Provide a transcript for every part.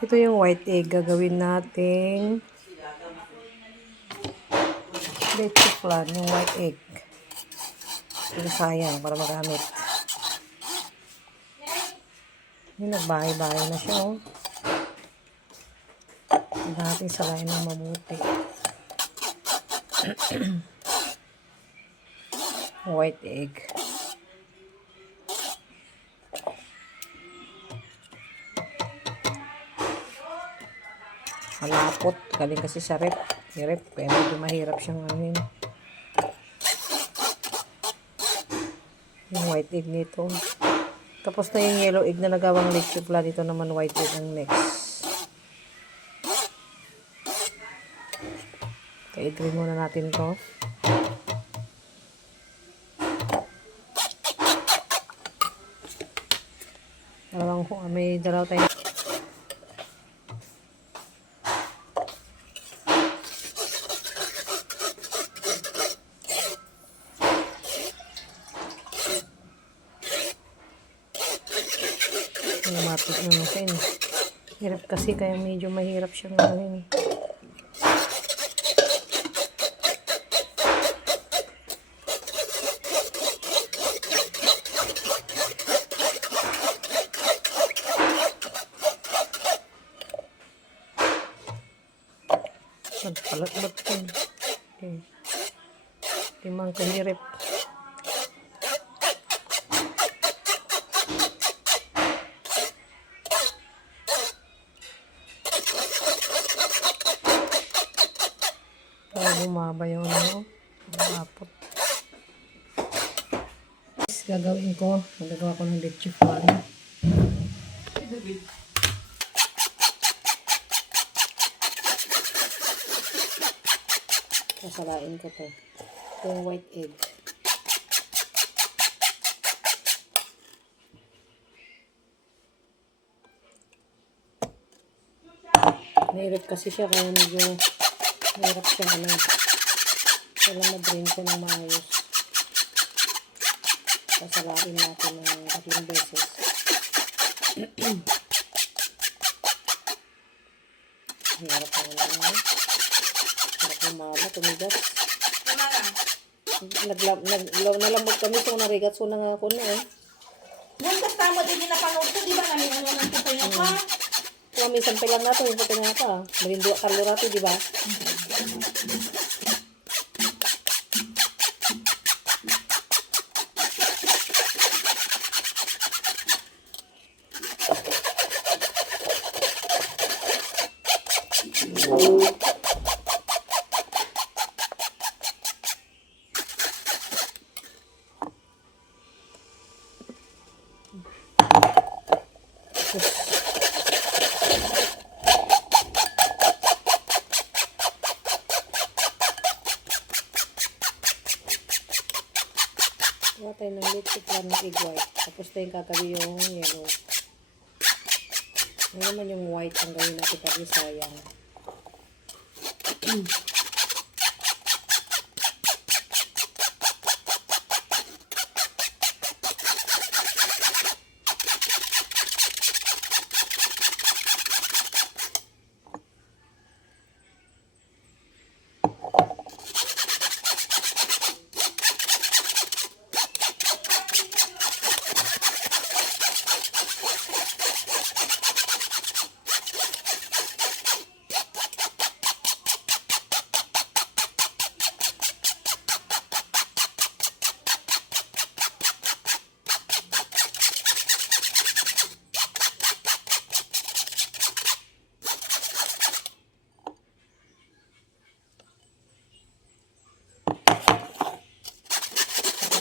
Ito yung white egg. Gagawin natin leche flan, yung white egg. Pero sayang para magamit. Yung nagbahay-bahay na siya, oh. Hindi natin salain ng mabuti. White egg. Malapot. Galing kasi sa rep. Rep. Kaya medyo mahirap siyang anuhin. Yung white egg nito. Tapos na yung yellow egg na nagawang leche flan. Dito naman white egg ang next. Kaidrin muna natin to. May dalaw tayo. Matik na natin. Hirap kasi kaya medyo mahirap siyang gawin. Nagpalat-lat ko. Okay. Timang kahirap. Para bumaba yung ano. Malapot. Gagawin ko. Magagawa ko ng leche flan. Kasalain ko to. Ito yung white egg. Mahirap kasi siya kaya medyo mahirap siya ano. Kailan ma-drain siya ng maayos. Kasalain natin ng 3 beses. Hirap na naman. Hirap lumaba, tumigas. Nalambot kami so narigat so nang ako na eh. Nung kasama din yung napanood ko, di ba namin ano ng tutay na pa? Kung minsan pa lang natin, yung tutay na pa. Malindua kalorati, di ba? Gawa tayo ng leche flan ng egg white. Tapos tayo kagabi yung yellow. Ano naman yung white ang gawin natin kasi sayang.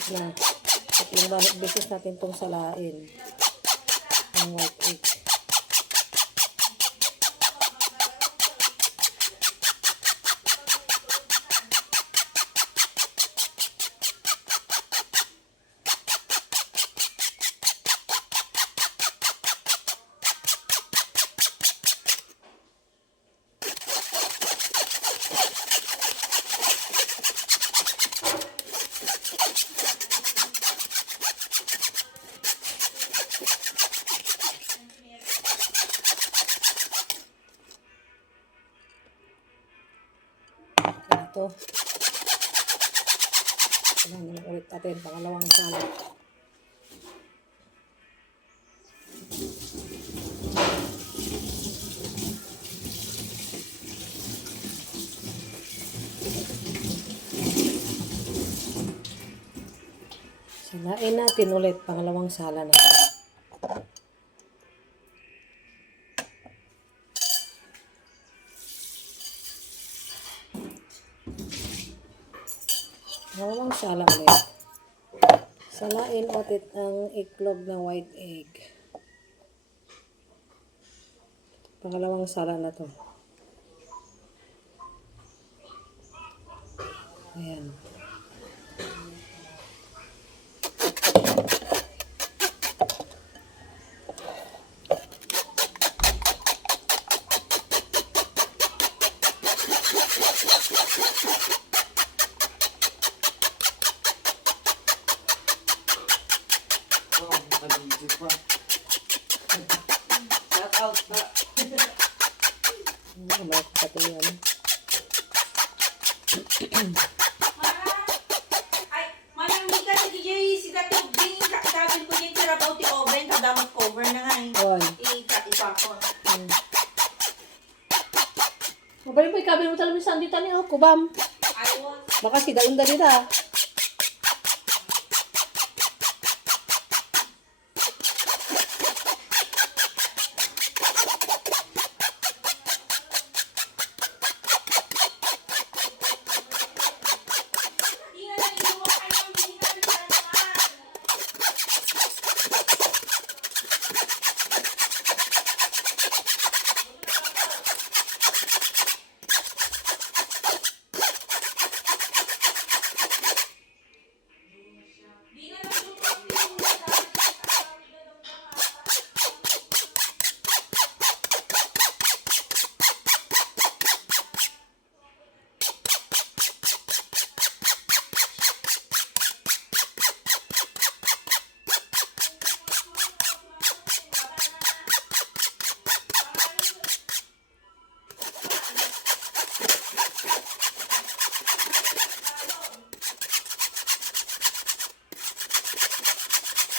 Na tatlong beses natin itong salain ng white egg. to. Kailangan ulit natin, pangalawang sala. Salain natin ulit, pangalawang sala na. Pangalawang sala ulit. Salain ulit ang iklog na white egg. Pangalawang sala na to. Ayan. Shout out pa. May pati yan. Ay, malamig ka si DJ. Si Dati Bing, sabi ko din tira daw ti oven. Kadamot cover na nga eh. Oy. Ipakon. Mabalik mo ikabil mo talagang sandita niya. Kubam. I want. Baka si daun da dita. Di nga lang inuwa kayo ng binihan sa naman. Di nga lang inuwa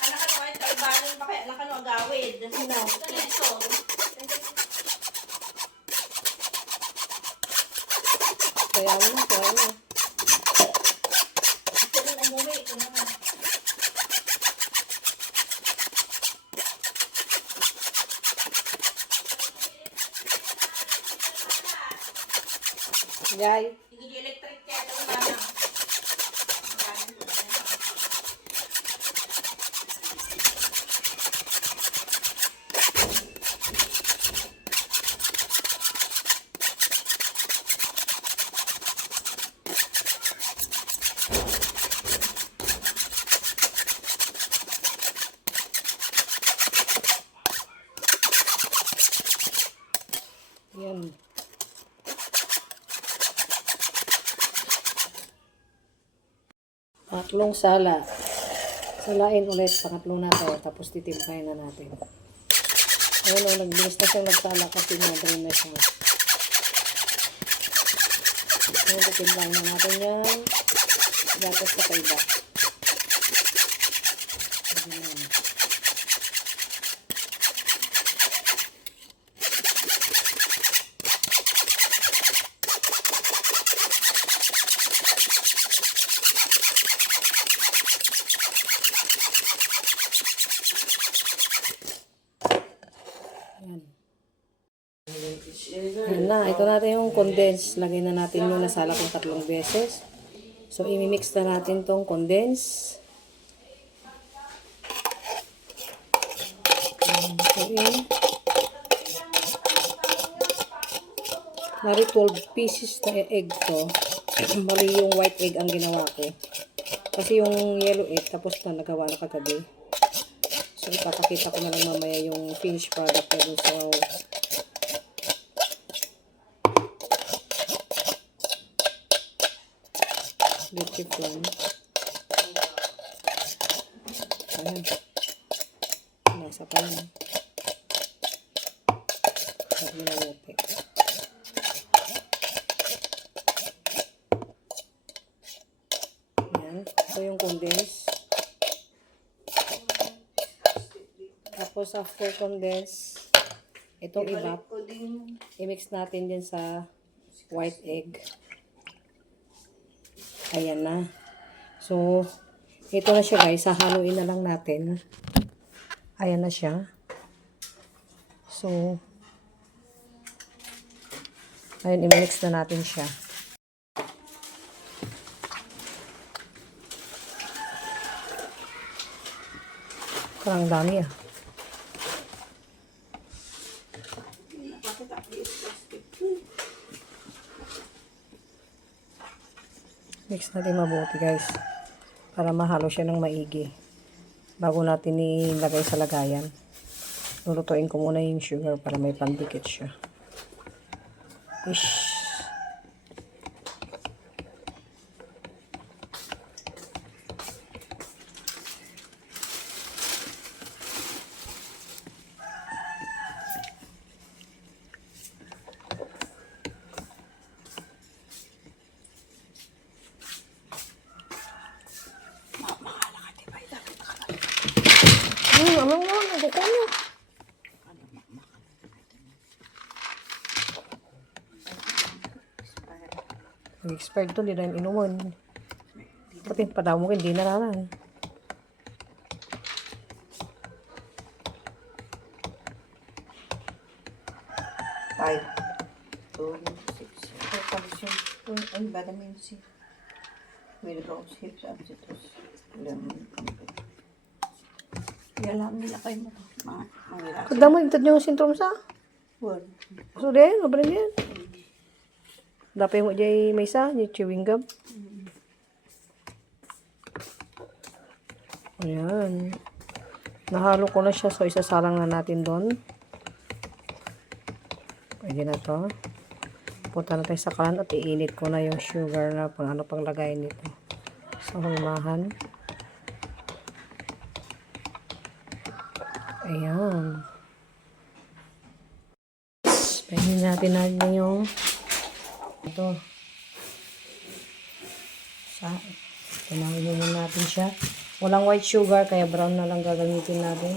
anak ano ay kaibanan pa kaya anak ano agawid. Sino? Nelson. Kaya na, kaya na. Ito na umuwi. Ito na nga. Yay. Hindi electric kaya ito na. Yan. Pangatlong sala. Salain ulit, pangatlo na to. Tapos titimpahin na natin. Ayun o, nagbilis na siyang nagsala kasi na-drain na siya. Ayun, titimpahin na natin yan. Gatas sa kaiba. Ayan. Ayan na, ito natin yung condense. Lagay na natin yung nasala kong 3 beses. So, imimix na natin tong condense. Okay. Mari 12 pieces na egg to. Mali yung white egg ang ginawa ko. Kasi yung yellow egg, tapos na nagawa na kagabi. So, ipapakita ko na lang mamaya yung finished product na dun sa leche flan. Ayan. Nasa pa yan. Sabi na wope. condense. Tapos after condense, itong Ibalik evap, ko din. i-mix natin din sa white egg. Ayan na. So, ito na siya guys. Hahaluin na lang natin. Ayan na siya. So, ayun, i-mix na natin siya. Parang dami ah. Mix natin mabuti guys. Para mahalo siya ng maigi. Bago natin ilagay sa lagayan. Lulutuin ko muna yung sugar para may pandikit siya. Ish. Ano nga, nagkukuha niyo. Expired to, hindi na yung inuman. Pati padaw mo, hindi nararan. Five. 2, 6. Ito, calcium. Ay, vitamin C. Minerals, hips, absitos. Yalam nila kayo mo. Mga Kada mo, intad nyo yung sintrom sa? word. So, din, mabalik yan. Dapat mo dyan may isa, yung chewing gum. Ayan. Nahalo ko na siya, so isasalang na natin doon. Pwede na to. Punta na tayo sa kalan at iinit ko na yung sugar na pang ano pang lagay nito. Sa hulmahan. Ayan. Pwede natin yung ito. Tinawin natin siya. Walang white sugar, kaya brown na lang gagamitin natin.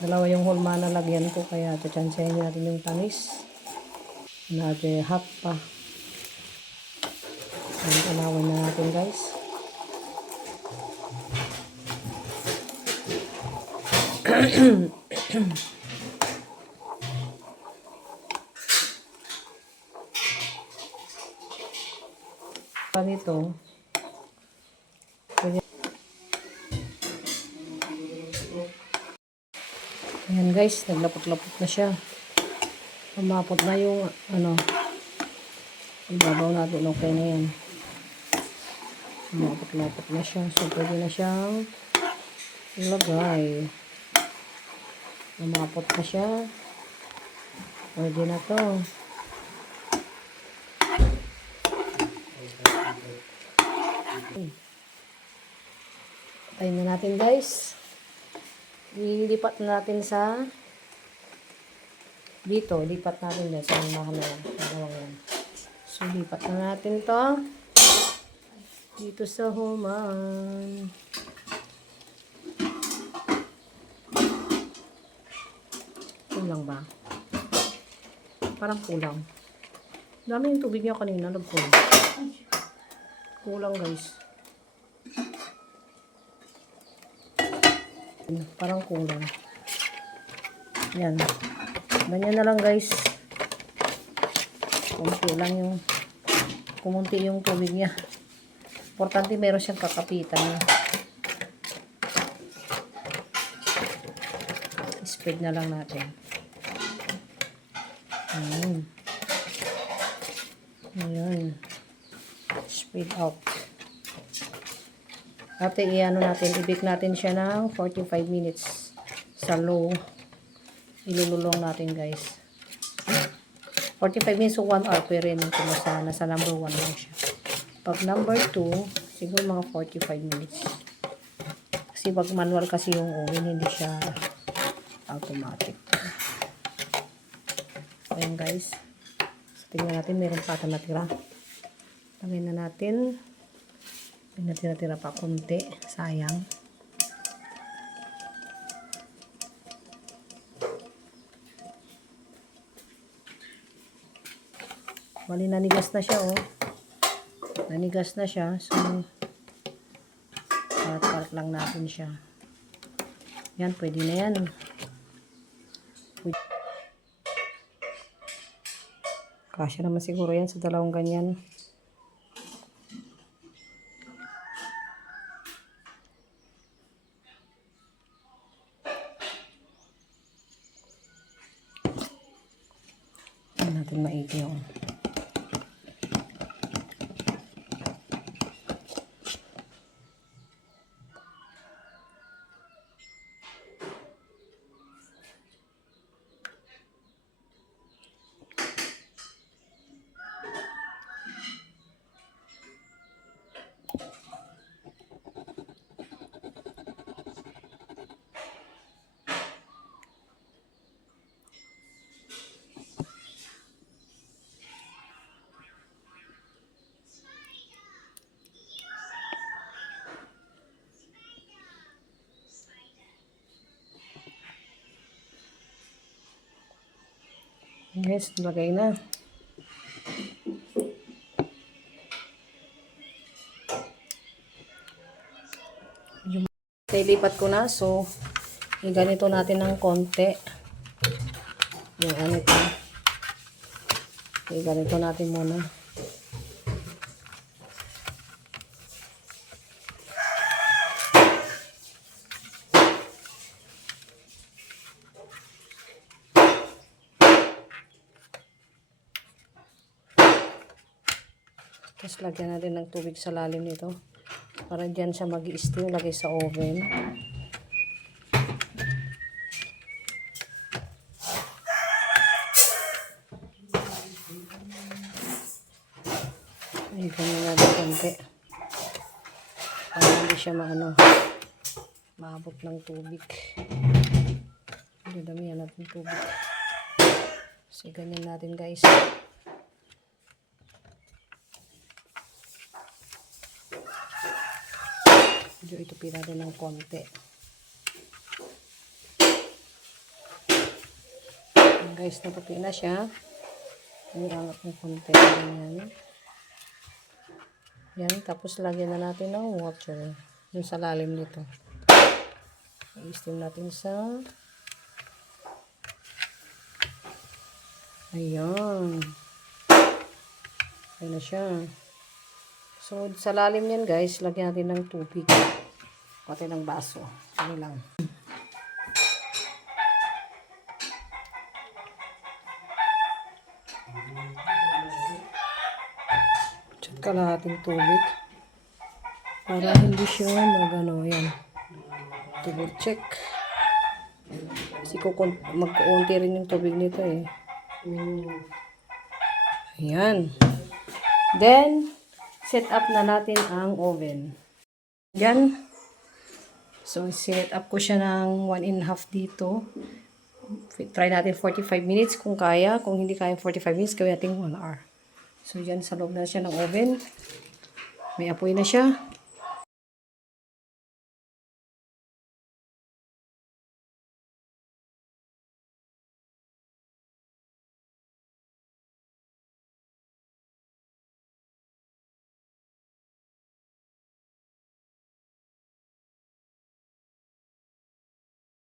Dalawa yung hulma na lagyan ko, kaya tatsansayin natin yung tamis. Natin half pa. Ayan, tanawin na natin guys. Nito. Ayan guys, naglapot-lapot na siya. Umapot na yung ano. Ibabaw natin, okay na yan. Umapot-lapot na siya. So pwede na siyang ilagay. Umapot na siya. Pwede na to. Patayin na natin guys. Ilipat na natin sa dito. Lipat natin guys sa mahal na yan. So lipat na natin to dito sa human. Kulang ba? Parang kulang. Dami yung tubig niya kanina. Nagkulang. Kulang guys. Parang kulang. Yan. Ganyan na lang guys. Kumunti yung tubig niya. Importante meron siyang kakapitan. Spread na lang natin. Ayan. Spread out. At i-ano natin, i-bake natin siya ng 45 minutes sa low. Ilululong natin guys. 45 minutes o 1 hour pero rin kung nasa number 1 lang siya. Pag number 2, siguro mga 45 minutes. Kasi pag manual kasi yung oven, hindi siya automatic. Ayan guys. So, tingnan natin, meron pa ata natira. Lagay na natin. Pinatira-tira pa konti. Sayang. Bali, nanigas na siya, oh. Nanigas na siya. So, karat-karat lang natin siya. Yan, pwede na yan. Kasya naman siguro yan sa dalawang ganyan. Yan natin maigi, oh. Yes, lagay na. Lipat ko na. So, ganito natin ng konti. Yung ano ito. Ganito natin muna. Tapos lagyan natin ng tubig sa lalim nito. Para dyan siya mag-i-steam. Lagay sa oven. Ay, ganyan natin konti. Para hindi siya maabot ng tubig. Damihan natin tubig. So, ganyan natin guys. Medyo itupin natin ng konti. Guys, natupi na siya. Iangat ng konti. Ganyan. Yan. Tapos lagyan na natin ng water. Yung sa lalim nito. I-steam natin sa... Ayan. Ayan na siya. So, sa lalim yan guys, lagyan natin ng tubig. Pati ng baso. Ano lang. Chat kalahating tubig. Para hindi siya yan. Double check. Kasi mag-unti rin yung tubig nito eh. Ayan. Then, set up na natin ang oven. Yan. So, set up ko siya ng 1.5 dito. Try natin 45 minutes kung kaya. Kung hindi kaya 45 minutes, gawin natin 1 hour. So, yan sa loob na siya ng oven. May apoy na siya.